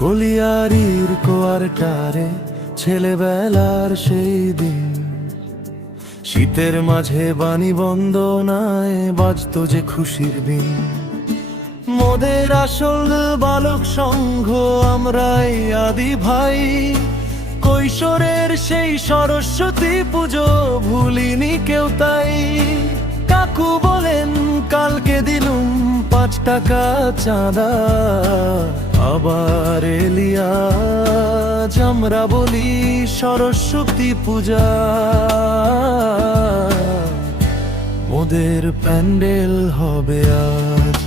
কলিয়ারির কোয়ার্টারে ছেলেবেলার সেই দিন, শীতের মাঝে বাণী বন্দনায় বাজতো যে খুশির দিন। মোদের আসল বালক সংঘ আমরাই আদি ভাই, কৈশোরের সেই সরস্বতী পুজো ভুলিনি কেউ তাই। কাকু বলেন কালকে দিলুম 5 টাকা চাঁদা, আবার এলিয়াজ আমরা বলি সরস্বতী পূজা। মোদের প্যান্ডেল হবে আজ,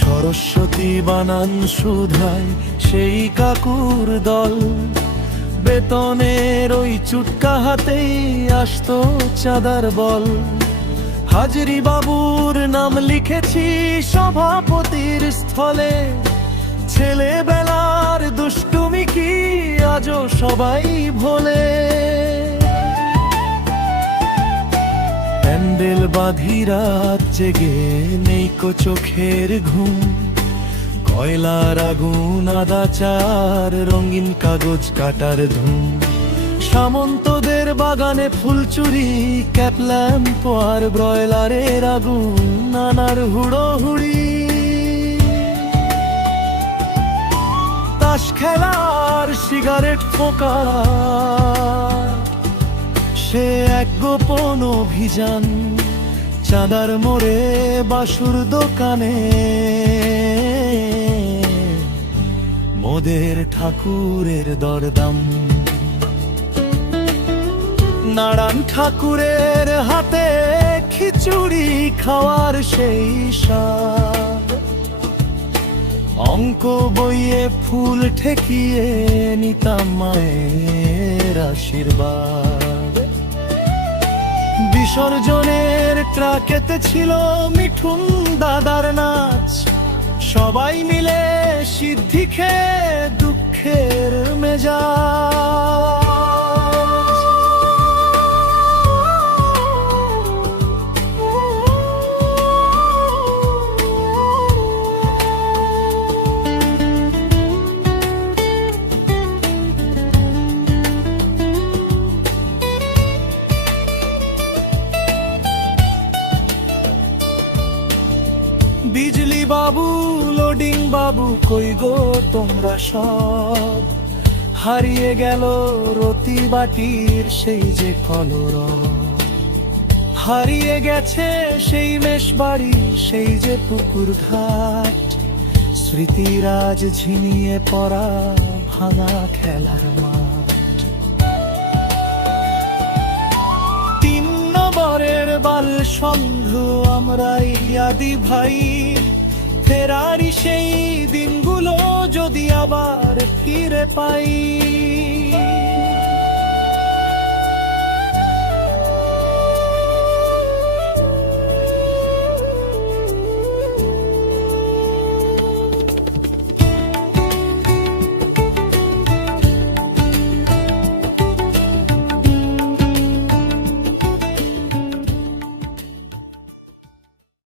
সরস্বতী বানান শুধায় সেই কাকুর দল। বেতনের ওই চুটকা হাতেই আসতো চাঁদার বল। হাজরি বাবুর নাম লিখেছি সভাপতির স্থলে, ছেলেবেলার দুষ্টুমি কি আজও সবাই ভোলে। প্যান্ডেল বাঁধি রাত জেগে নেইকো চোখের ঘুম, কয়লার আগুন আদা চার রঙিন কাগজ কাটার ধুম। সামন্তদের বাগানে ফুল চুরি, ক্যাপল্যাম্প আর ব্রয়লারের আগুন, নানার হুড়োহুড়ি। তাস খেলার সিগারেট ফোঁকা, সে এক গোপন অভিযান। চাঁদার মোড়ে বাসুর দোকানে মোদের ঠাকুরের দরদাম। নারায়ণ ঠাকুরের হাতে খিচুড়ি খাওয়ার সেই স্বাদ। অঙ্ক বইয়ে ফুল ঠেকিয়ে নিতাম মায়ের আশীর্বাদ। বিসর্জনের ট্রাকেতে ছিল মিঠুন দাদার নাচ, সবাই মিলে সিদ্ধি খেয়ে দুঃখের মেজাজ। বিজলি বাবু, লোডিং বাবু, কই গো তোমরা সব? হারিয়ে গেল রতি বাটির সেই যে কলরব, হারিয়ে গেছে সেই মেশবাড়ি, সেই যে পুকুর ঘাট। স্মৃতিরাজ ঝিনিয়ে পড়া ভাঙা খেলার মাঠ। 3 নম্বরের বাল সংঘ আমরাই আদি ভাই, ফেরারি সেই দিনগুলো যদি আবার ফিরে পাই।